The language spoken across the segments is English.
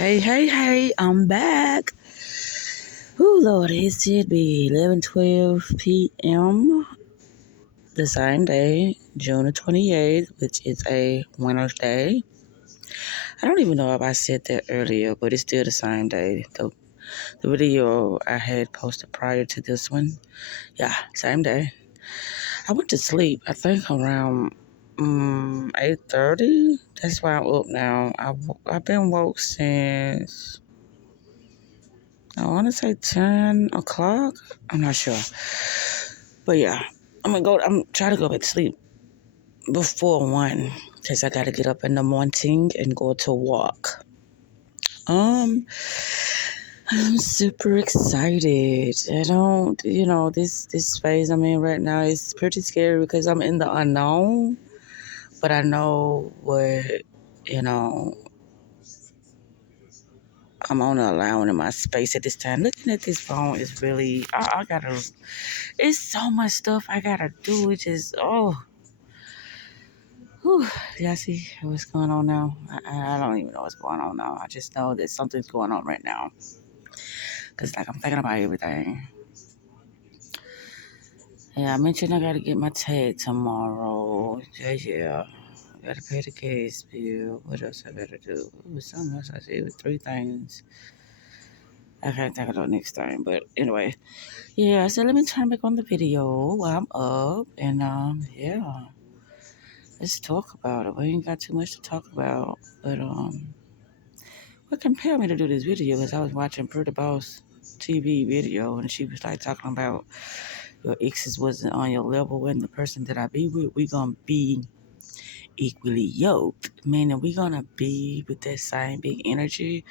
Hey, I'm back. Oh, Lord, it should be 11:12 p.m. the same day, June the 28th, which is a winter's day. I don't even know if I said that earlier, but it's still the same day. The video I had posted prior to this one, yeah, same day. I went to sleep, I think around 8:30. That's why I'm up now. I've been woke since I want to say 10 o'clock. I'm not sure. But yeah, I'm trying to go back to sleep before 1 because I got to get up in the morning and go to work. Um, I'm super excited. I don't, this phase I'm in right now is pretty scary because I'm in the unknown, but I know what, you know, I'm only allowing in my space at this time. Looking at this phone is really, I gotta, it's so much stuff I gotta do. It just, whew. Y'all see what's going on now? I don't even know what's going on now. I just know that something's going on right now. Because, I'm thinking about everything. Yeah, I mentioned I gotta get my tag tomorrow. Yeah. I gotta pay the gas bill. What else I gotta do? It was something else I said. It was 3 things. I can't think of the next thing. But anyway. Yeah, so let me turn back on the video while I'm up. And, yeah. Let's talk about it. We ain't got too much to talk about. But, what compelled me to do this video is I was watching Pretty Boss TV video and she was like talking about your exes wasn't on your level and the person that I be with, we gonna be equally yoked. Meaning we gonna be with that same big energy.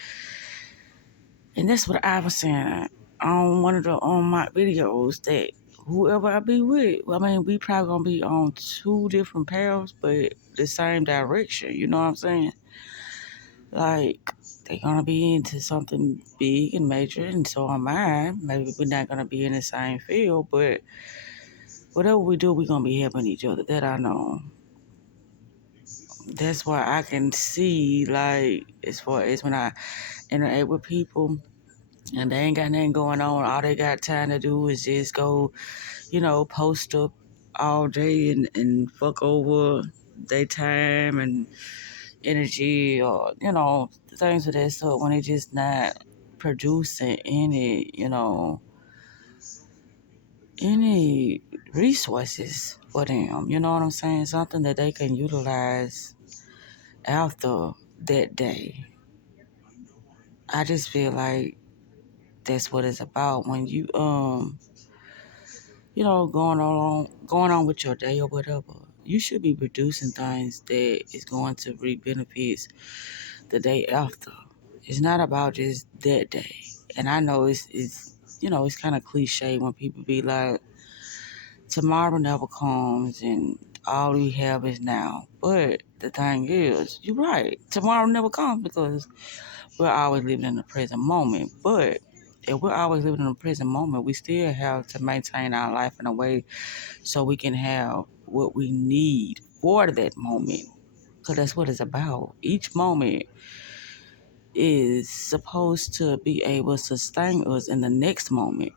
And that's what I was saying on one of on my videos that whoever I be with, we probably gonna be on 2 different paths but the same direction, you know what I'm saying? Like, they're going to be into something big and major, and so am I. Maybe we're not going to be in the same field, but whatever we do, we're going to be helping each other. That I know. That's why I can see, like, as far as when I interact with people and they ain't got nothing going on, all they got time to do is just go, post up all day and fuck over their time and energy or, things of that sort when they just not producing any resources for them. You know what I'm saying? Something that they can utilize after that day. I just feel like that's what it's about when you going on with your day or whatever. You should be producing things that is going to reap benefits the day after. It's not about just that day. And I know it's kind of cliche when people be like, tomorrow never comes and all we have is now. But the thing is, you're right. Tomorrow never comes because we're always living in the present moment. But if we're always living in the present moment, we still have to maintain our life in a way so we can have what we need for that moment. Because that's what it's about. Each moment is supposed to be able to sustain us in the next moment.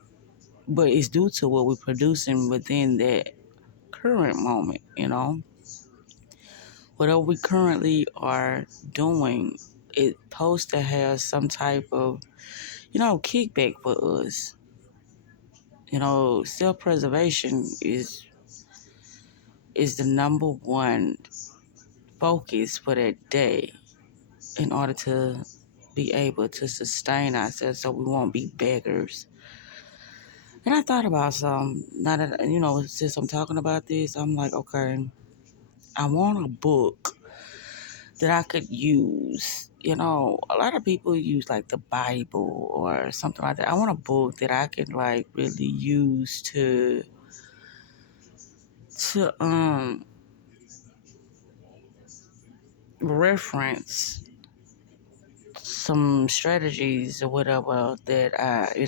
But it's due to what we're producing within that current moment, Whatever we currently are doing, it's supposed to have some type of, kickback for us. Self-preservation is the number one focus for that day in order to be able to sustain ourselves so we won't be beggars. And I thought about some, now that, since I'm talking about this, I'm like, okay, I want a book that I could use. A lot of people use like the Bible or something like that. I want a book that I can like really use to reference some strategies or whatever it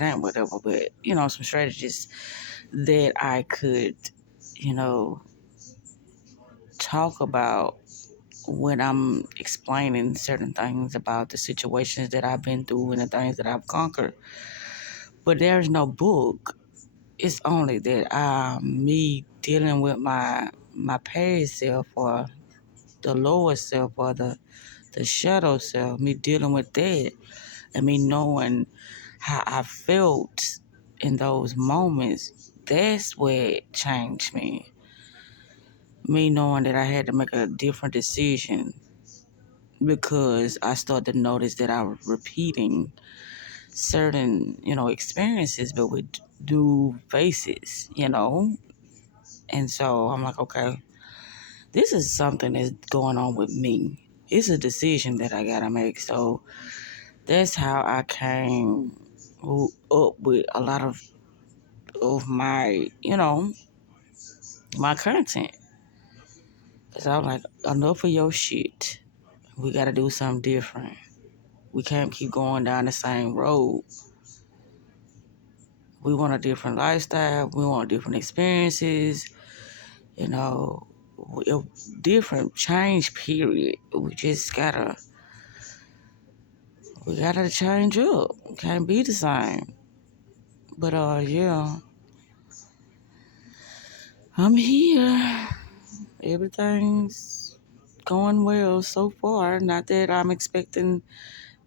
ain't whatever, but some strategies that I could, talk about when I'm explaining certain things about the situations that I've been through and the things that I've conquered. But there's no book. It's only that me dealing with my past self or the lower self or the shadow self, me dealing with that and me knowing how I felt in those moments, that's what changed me. Me knowing that I had to make a different decision because I started to notice that I was repeating certain, experiences, but with new faces. And so I'm like, okay, this is something that's going on with me. It's a decision that I gotta make. So that's how I came up with a lot of my, my content. Cause I'm like, enough of your shit. We gotta do something different. We can't keep going down the same road. We want a different lifestyle. We want different experiences. You know, a different change. Period. We gotta change up. Can't be the same. But yeah, I'm here. Everything's going well so far. Not that I'm expecting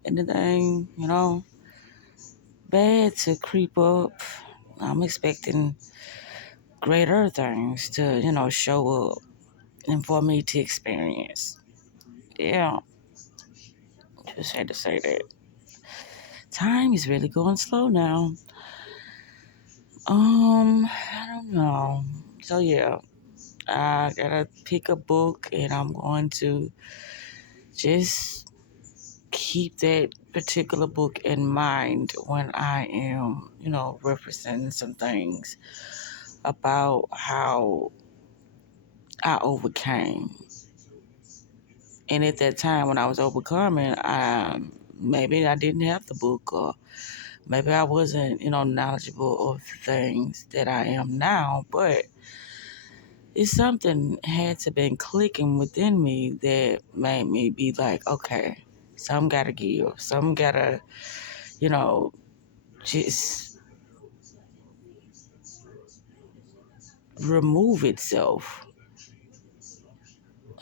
anything, bad to creep up. I'm expecting greater things to, show up and for me to experience. Yeah, just had to say that. Time is really going slow now. I don't know. So yeah, I gotta pick a book and I'm going to just keep that particular book in mind when I am, referencing some things about how I overcame. And at that time when I was overcoming, maybe I didn't have the book or maybe I wasn't, knowledgeable of the things that I am now, but it's something had to been clicking within me that made me be like, okay, some gotta give, some gotta, you know, just remove itself.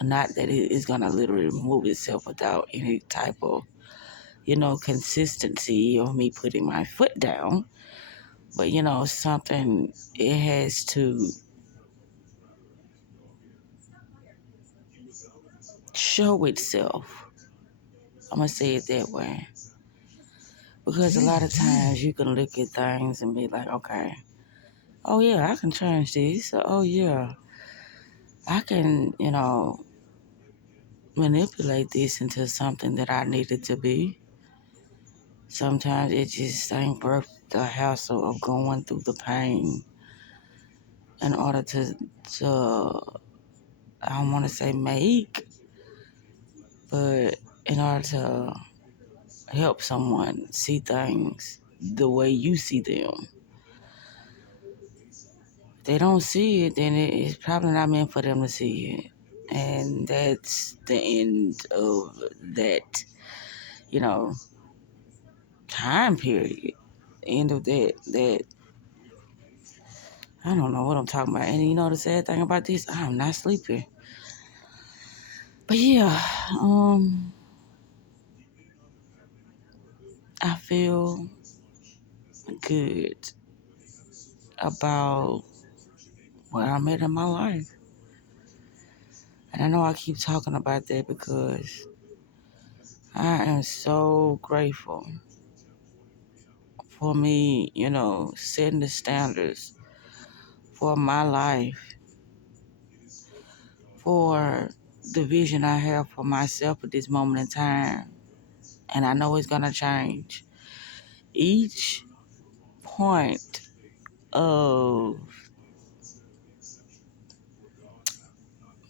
Not that it is gonna literally remove itself without any type of, consistency of me putting my foot down. But something it has to show itself. I'm gonna say it that way. Because a lot of times you can look at things and be like, okay, oh yeah, I can change this. Oh yeah, I can, manipulate this into something that I need it to be. Sometimes it just ain't worth the hassle of going through the pain in order to I don't want to say make, but in order to help someone see things the way you see them. If they don't see it, then it's probably not meant for them to see it. And that's the end of that, you know, time period. End of that I don't know what I'm talking about. And the sad thing about this, I'm not sleeping. But yeah, I feel good about where I'm at in my life. And I know I keep talking about that because I am so grateful for me, setting the standards for my life, for the vision I have for myself at this moment in time. And I know it's going to change. Each point of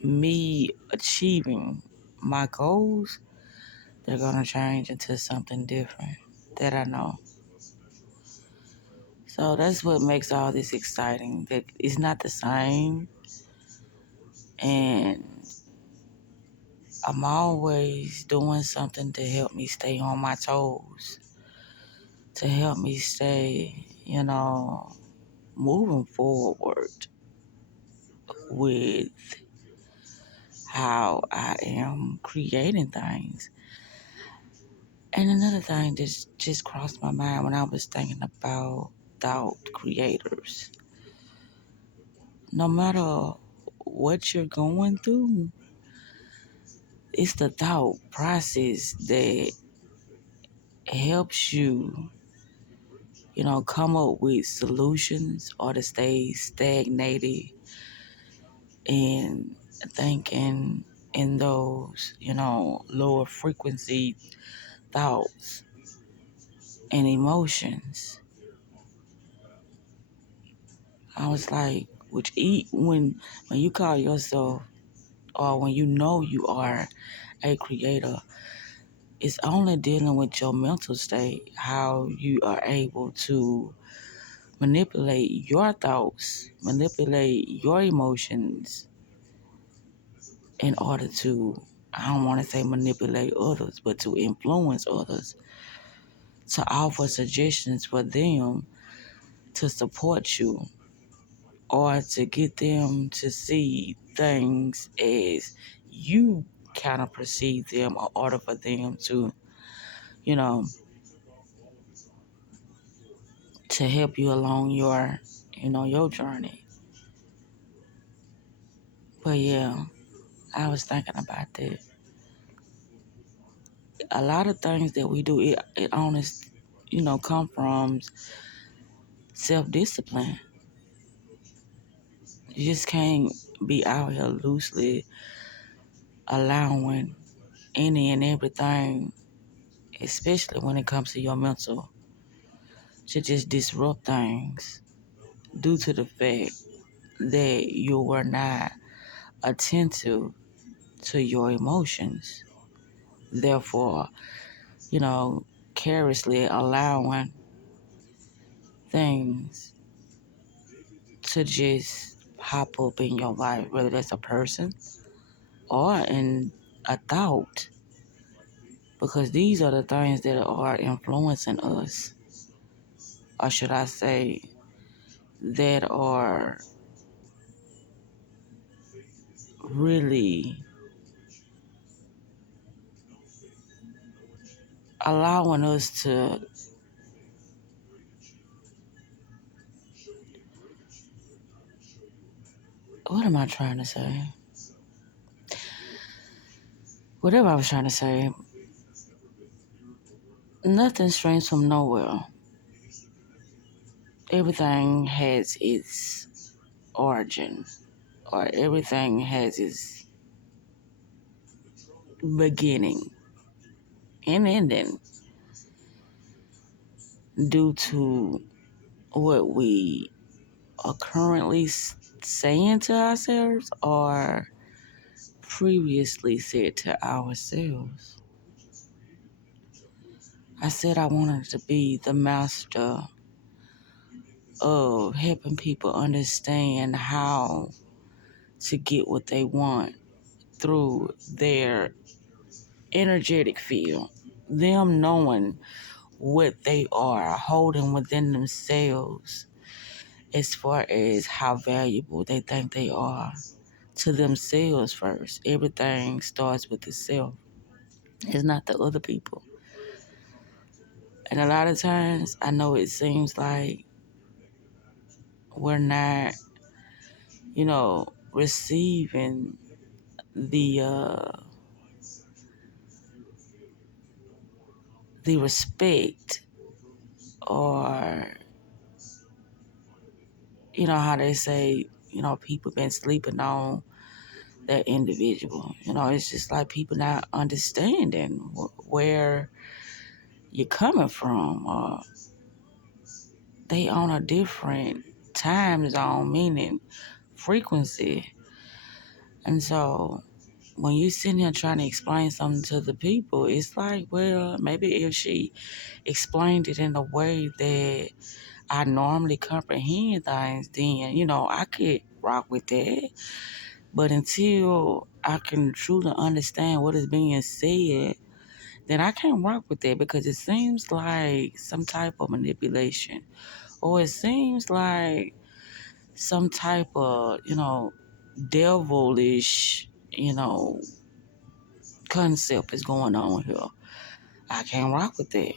me achieving my goals, they're going to change into something different that I know. So that's what makes all this exciting. That it's not the same. And I'm always doing something to help me stay on my toes, to help me stay, moving forward with how I am creating things. And another thing that just crossed my mind when I was thinking about thought creators. No matter what you're going through, it's the thought process that helps you, come up with solutions or to stay stagnated and thinking in those, lower frequency thoughts and emotions. I was like, which eat when you call yourself or when you know you are a creator, it's only dealing with your mental state, how you are able to manipulate your thoughts, manipulate your emotions in order to, I don't want to say manipulate others, but to influence others, to offer suggestions for them to support you or to get them to see things as you kind of perceive them in order for them to, you know, to help you along your, your journey. But yeah, I was thinking about that. A lot of things that we do, it honest, come from self-discipline. You just can't be out here loosely allowing any and everything, especially when it comes to your mental, to just disrupt things due to the fact that you were not attentive to your emotions. Therefore, carelessly allowing things to just pop up in your life, whether that's a person or in a thought, because these are the things that are influencing us, or should I say, that are really allowing us to, what am I trying to say? Whatever I was trying to say, nothing strange from nowhere. Everything has its origin, or everything has its beginning and ending due to what we are currently saying to ourselves or previously said to ourselves. I said I wanted to be the master of helping people understand how to get what they want through their energetic field. Them knowing what they are holding within themselves as far as how valuable they think they are to themselves first. Everything starts with the self. It's not the other people. And a lot of times I know it seems like we're not, receiving the respect, or how they say, people been sleeping on that individual. It's just like people not understanding where you're coming from, or they on a different time zone, meaning frequency. And so when you sitting here trying to explain something to the people, it's like, well, maybe if she explained it in a way that I normally comprehend things, then, I could rock with that. But until I can truly understand what is being said, then I can't rock with that because it seems like some type of manipulation, or it seems like some type of, devilish, concept is going on here. I can't rock with that.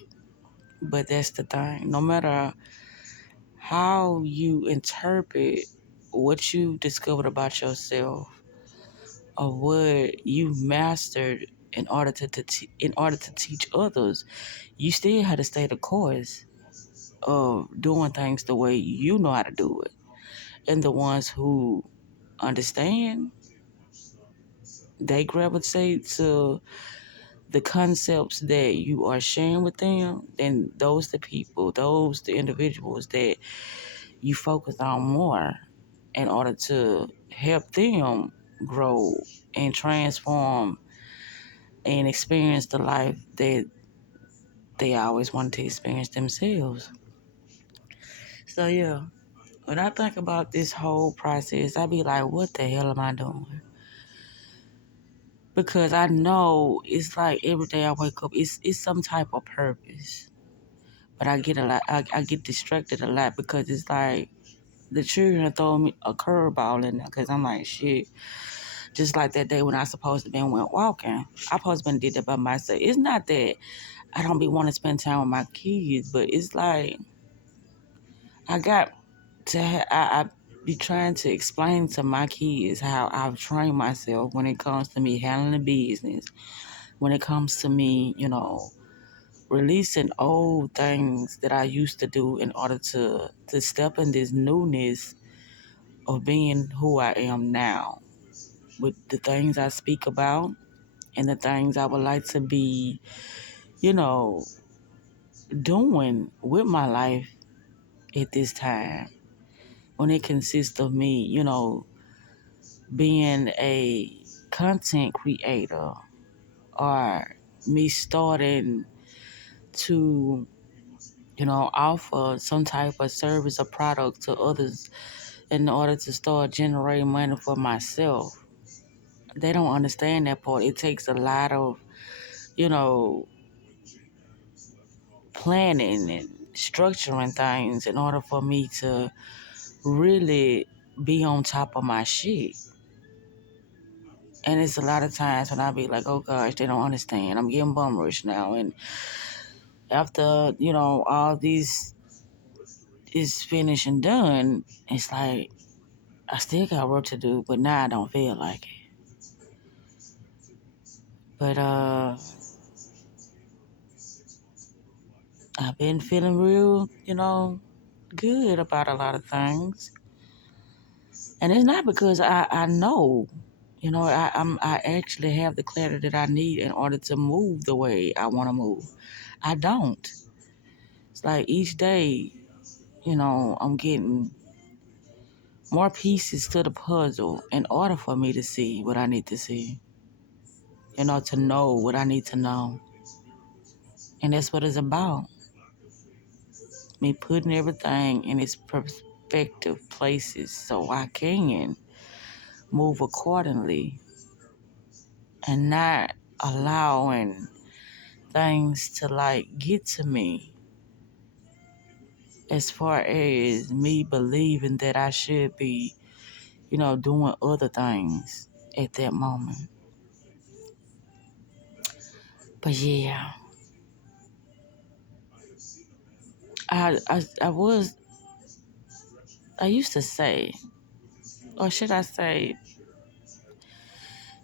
But that's the thing. No matter how you interpret what you discovered about yourself or what you mastered in order to teach others, you still had to stay the course of doing things the way you know how to do it. And the ones who understand, they gravitate to the concepts that you are sharing with them, then those the individuals that you focus on more in order to help them grow and transform and experience the life that they always wanted to experience themselves. So yeah, when I think about this whole process, I be like, what the hell am I doing? Because I know it's like every day I wake up, it's some type of purpose. But I get distracted a lot because it's like the children throw me a curveball in there because I'm like, shit. Just like that day when I supposed to been went walking, I supposed to been did that by myself. It's not that I don't be wanting to spend time with my kids, but it's like I got to I be trying to explain to my kids how I've trained myself when it comes to me handling business, when it comes to me, releasing old things that I used to do in order to step in this newness of being who I am now, with the things I speak about and the things I would like to be, you know, doing with my life at this time. When it consists of me, being a content creator, or me starting to, offer some type of service or product to others in order to start generating money for myself. They don't understand that part. It takes a lot of, you know, planning and structuring things in order for me to really be on top of my shit. And it's a lot of times when I be like, oh gosh, they don't understand. I'm getting bum rushed now. And after, all these is finished and done, it's like I still got work to do, but now I don't feel like it. But I've been feeling real, good about a lot of things. And it's not because I know, I actually have the clarity that I need in order to move the way I want to move. I don't. It's like each day, I'm getting more pieces to the puzzle in order for me to see what I need to see, to know what I need to know. And that's what it's about. Me putting everything in its perspective places so I can move accordingly and not allowing things to like get to me as far as me believing that I should be, doing other things at that moment. But yeah, I used to say, or should I say,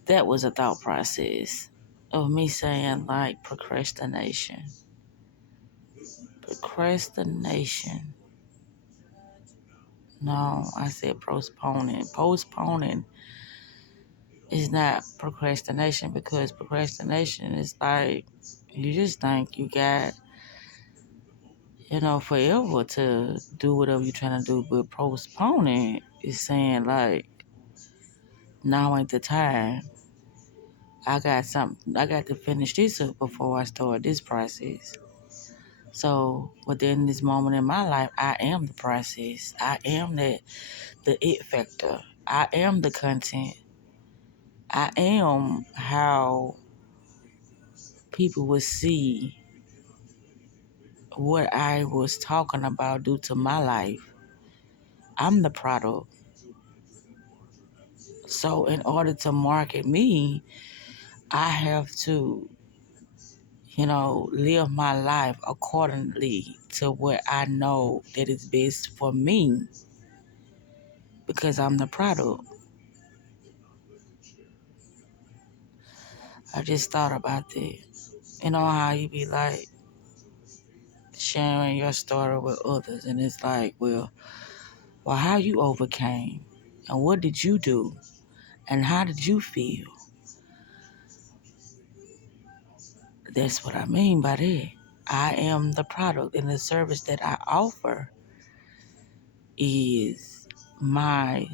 that was a thought process of me saying like procrastination. Procrastination. No, I said postponing. Postponing is not procrastination because procrastination is like you just think you got, forever to do whatever you're trying to do. But postponing is saying like now ain't the time. I got to finish this up before I start this process. So within this moment in my life, I am the process. I am the it factor. I am the content. I am how people would see what I was talking about due to my life. I'm the product. So in order to market me, I have to, live my life accordingly to what I know that is best for me because I'm the product. I just thought about that. You know how you be like sharing your story with others and it's like, well, how you overcame and what did you do and how did you feel? That's what I mean by that. I am the product and the service that I offer is my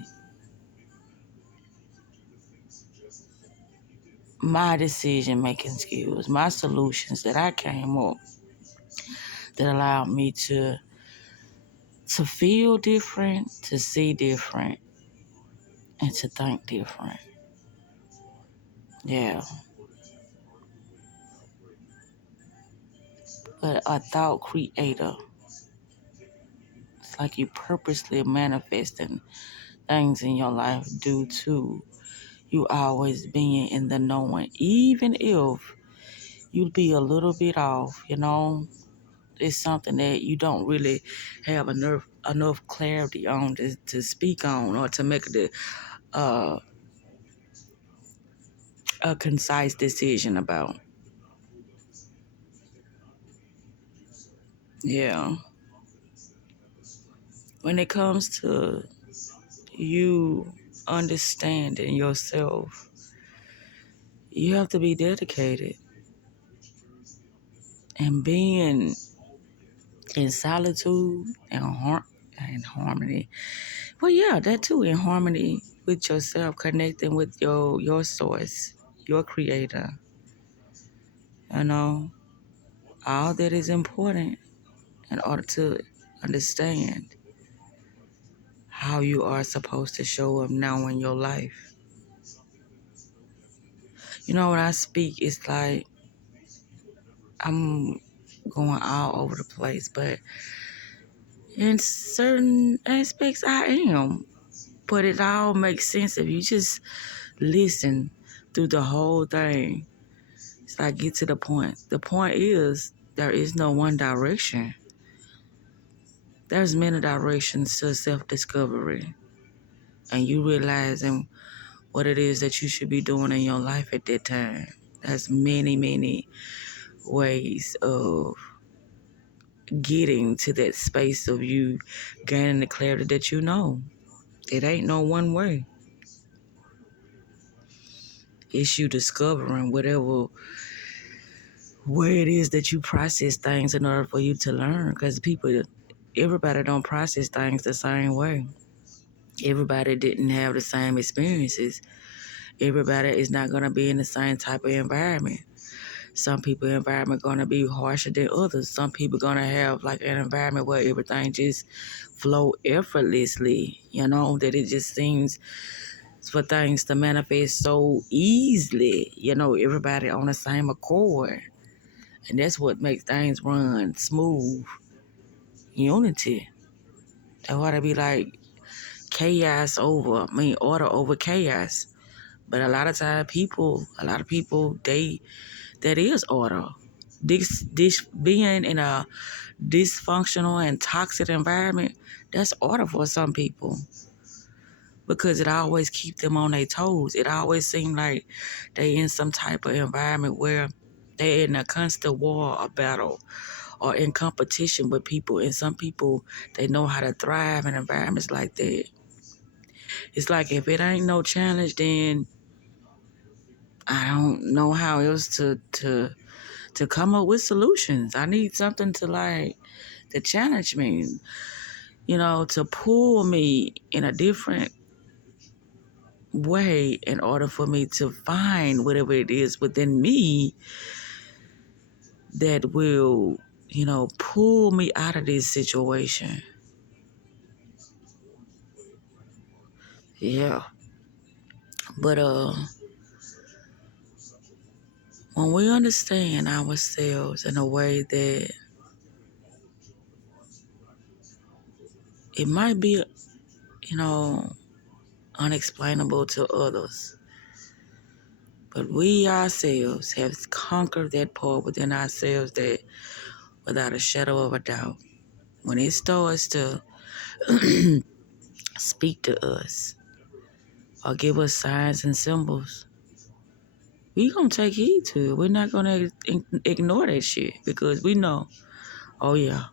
my decision making skills, my solutions that I came up that allowed me to feel different, to see different, and to think different. Yeah. But a thought creator, it's like you purposely manifesting things in your life due to you always being in the knowing. Even if you'd be a little bit off, it's something that you don't really have enough clarity on to speak on or to make uh, a concise decision about. Yeah. When it comes to you understanding yourself, you have to be dedicated and being in solitude and harmony. Well, yeah, that too, in harmony with yourself, connecting with your source, your creator. You know, all that is important in order to understand how you are supposed to show up now in your life. When I speak, it's like I'm going all over the place, but in certain aspects, I am. But it all makes sense if you just listen through the whole thing. It's like get to the point. The point is there is no one direction. There's many directions to self-discovery. And you realizing what it is that you should be doing in your life at that time. There's many, many ways of getting to that space of you gaining the clarity that you know. It ain't no one way. It's you discovering whatever way it is that you process things in order for you to learn. Because everybody don't process things the same way. Everybody didn't have the same experiences. Everybody is not going to be in the same type of environment. Some people's environment going to be harsher than others. Some people going to have like an environment where everything just flow effortlessly, that it just seems for things to manifest so easily, everybody on the same accord. And that's what makes things run smooth. Unity. That's why they be like order over chaos. But a lot of people, that is order. This being in a dysfunctional and toxic environment, that's order for some people. Because it always keep them on their toes. It always seem like they in some type of environment where they're in a constant war or battle or in competition with people. And some people, they know how to thrive in environments like that. It's like if it ain't no challenge, then I don't know how else to come up with solutions. I need something to challenge me, to pull me in a different way in order for me to find whatever it is within me that will, pull me out of this situation. Yeah. But When we understand ourselves in a way that it might be, you know, unexplainable to others, but we ourselves have conquered that part within ourselves that without a shadow of a doubt, when it starts to speak to us or give us signs and symbols, we gonna take heed to it. We're not gonna ignore that shit because we know, oh yeah,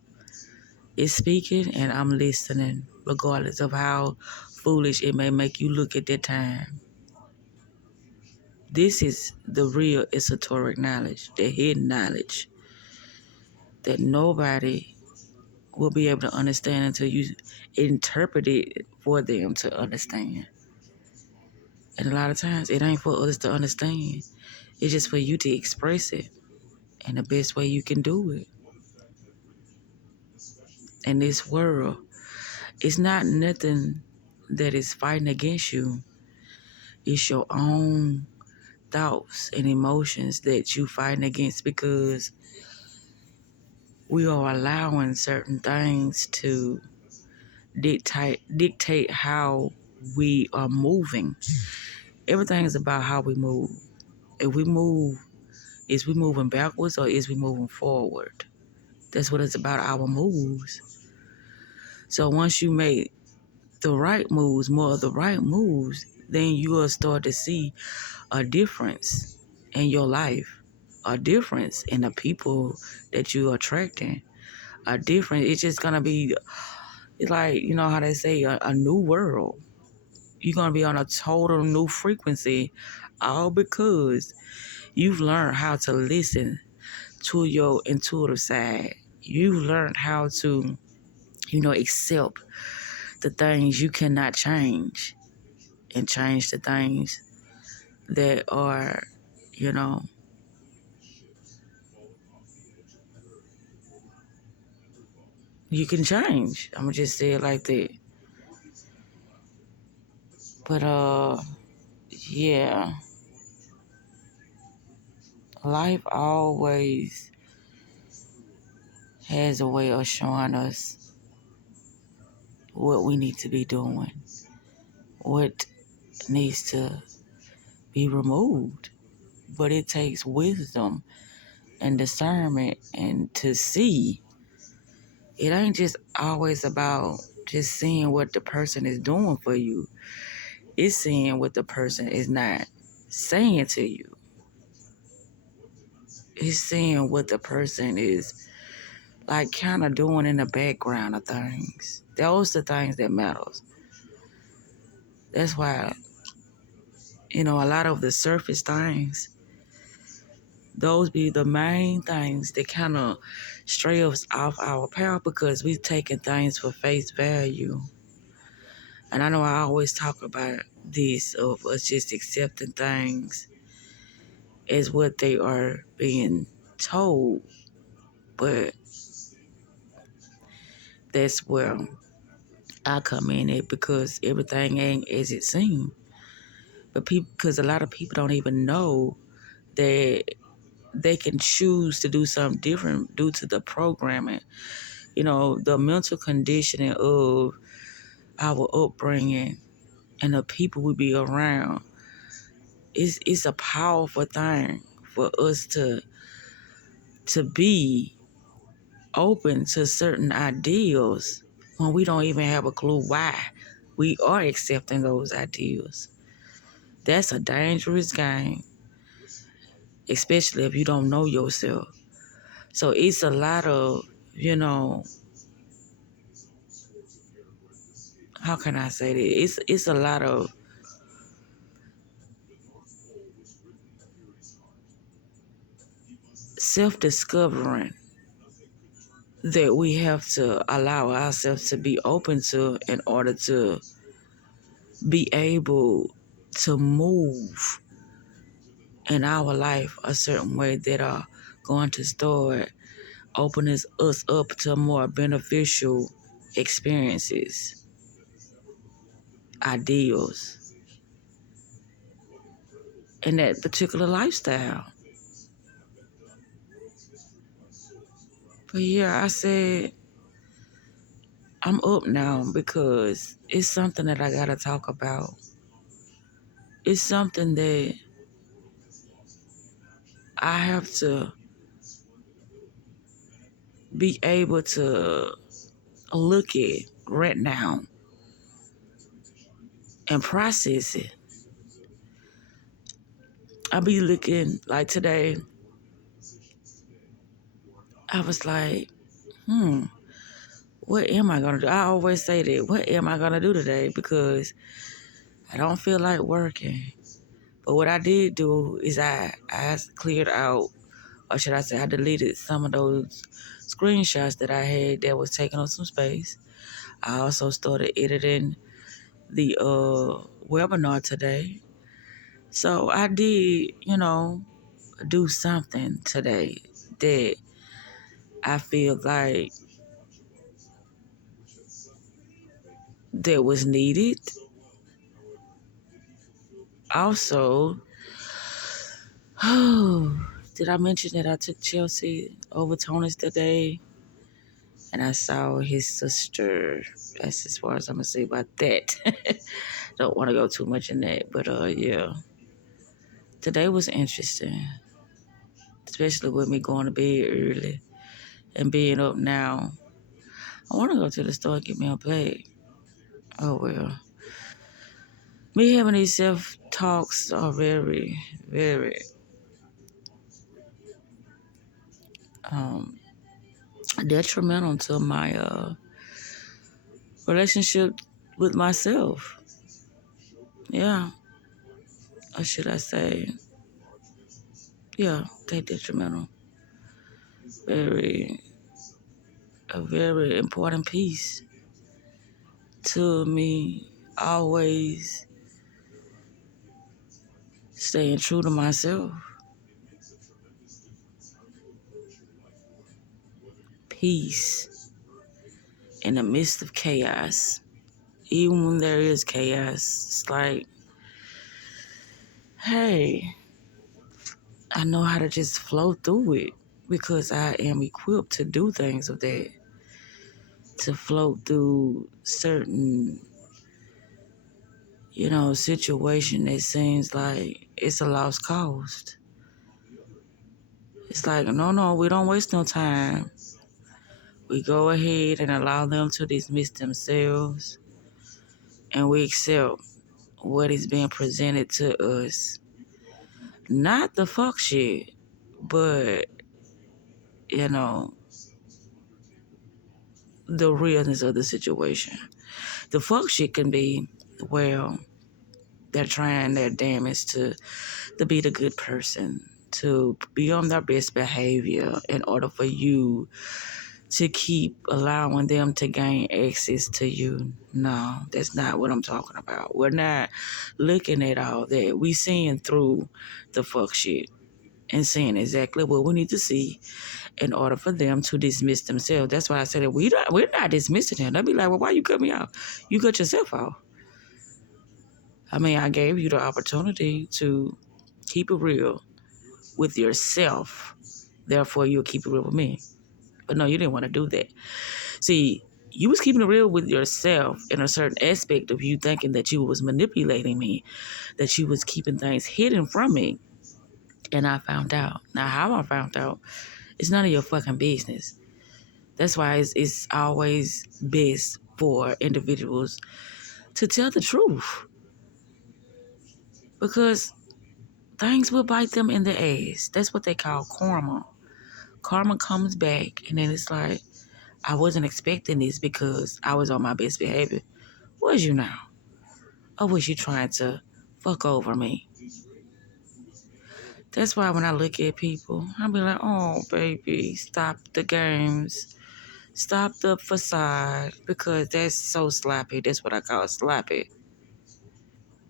it's speaking and I'm listening, regardless of how foolish it may make you look at that time. This is the real esoteric knowledge, the hidden knowledge that nobody will be able to understand until you interpret it for them to understand. And a lot of times it ain't for others to understand. It's just for you to express it in the best way you can do it. In this world, it's not nothing that is fighting against you. It's your own thoughts and emotions that you fighting against because we are allowing certain things to dictate how we are moving. Everything is about how we move. If we move, is we moving backwards or is we moving forward? That's what it's about, our moves. So once you make the right moves, more of the right moves, then you will start to see a difference in your life, a difference in the people that you're attracting, a difference. It's just gonna be, it's like, you know how they say, a new world. You're gonna be on a total new frequency, all because you've learned how to listen to your intuitive side. You've learned how to, accept the things you cannot change and change the things that are, you know, you can change. I'm gonna just say it like that. But yeah, life always has a way of showing us what we need to be doing, what needs to be removed. But it takes wisdom and discernment and to see. It ain't just always about just seeing what the person is doing for you. It's seeing what the person is not saying to you. It's seeing what the person is like kind of doing in the background of things. Those are the things that matters. That's why, a lot of the surface things, those be the main things that kind of stray us off our path because we've taken things for face value. And I know I always talk about this of us just accepting things as what they are being told, but that's where I come in at because everything ain't as it seems. But because a lot of people don't even know that they can choose to do something different due to the programming, the mental conditioning of our upbringing and the people we be around. It's a powerful thing for us to be open to certain ideals when we don't even have a clue why we are accepting those ideals. That's a dangerous game, especially if you don't know yourself. So it's a lot of, how can I say that? It's a lot of self-discovering that we have to allow ourselves to be open to in order to be able to move in our life a certain way that are going to start opening us up to more beneficial experiences, ideals, in that particular lifestyle. But yeah, I said I'm up now because it's something that I gotta talk about. It's something that I have to be able to look at right now and process it. I be looking like today, I was like, what am I gonna do? I always say that, what am I gonna do today? Because I don't feel like working. But what I did do is I cleared out, or should I say I deleted some of those screenshots that I had that was taking up some space. I also started editing the webinar today. So I did, do something today that I feel like that was needed. Also, did I mention that I took Chelsea over Tony's today? And I saw his sister. That's as far as I'm gonna say about that. Don't want to go too much in that, but yeah. Today was interesting, especially with me going to bed early and being up now. I want to go to the store and get me a plate. Oh well. Me having these self talks are very, very um, detrimental to my relationship with myself. Yeah, or should I say, yeah, they detrimental. Very, a very important piece to me. Always staying true to myself. Peace in the midst of chaos. Even when there is chaos, it's like, hey, I know how to just flow through it because I am equipped to do things of that, to float through certain, situation that seems like it's a lost cause. It's like, no, we don't waste no time. We go ahead and allow them to dismiss themselves, and we accept what is being presented to us. Not the fuck shit, but, you know, the realness of the situation. The fuck shit can be, well, they're trying their damnedest to be the good person, to be on their best behavior in order for you to keep allowing them to gain access to you. No, that's not what I'm talking about. We're not looking at all that. We seeing through the fuck shit and seeing exactly what we need to see in order for them to dismiss themselves. That's why I said that we're not dismissing them. They'll be like, well, why you cut me out? You cut yourself off. I mean, I gave you the opportunity to keep it real with yourself. Therefore, you'll keep it real with me. But no, you didn't want to do that. See, you was keeping it real with yourself in a certain aspect of you thinking that you was manipulating me, that you was keeping things hidden from me. And I found out. Now, how I found out, it's none of your fucking business. That's why it's always best for individuals to tell the truth. Because things will bite them in the ass. That's what they call karma. Karma comes back, and then it's like, I wasn't expecting this because I was on my best behavior. Was you now? Or was you trying to fuck over me? That's why when I look at people, I be like, oh, baby, stop the games. Stop the facade because that's so sloppy. That's what I call sloppy.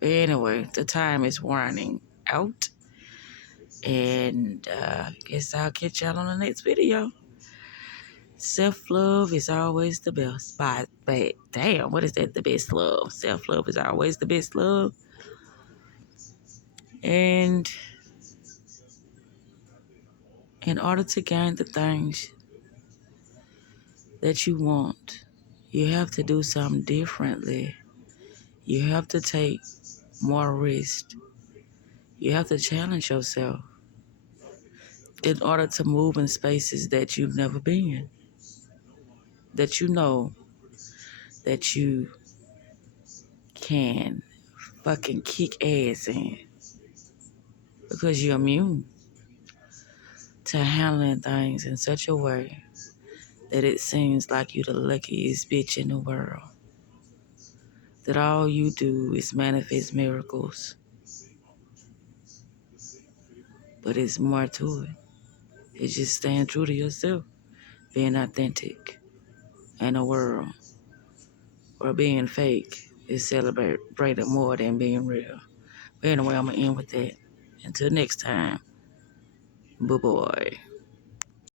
But anyway, the time is running out. And guess I'll catch y'all on the next video. Self-love is always the best. But damn, what is that? The best love. Self-love is always the best love. And in order to gain the things that you want, you have to do something differently. You have to take more risk. You have to challenge yourself in order to move in spaces that you've never been, that you know that you can fucking kick ass in because you're immune to handling things in such a way that it seems like you're the luckiest bitch in the world. That all you do is manifest miracles, but it's more to it. It's just staying true to yourself, being authentic in a world where being fake is celebrated more than being real. But anyway, I'm going to end with that. Until next time, bye-bye.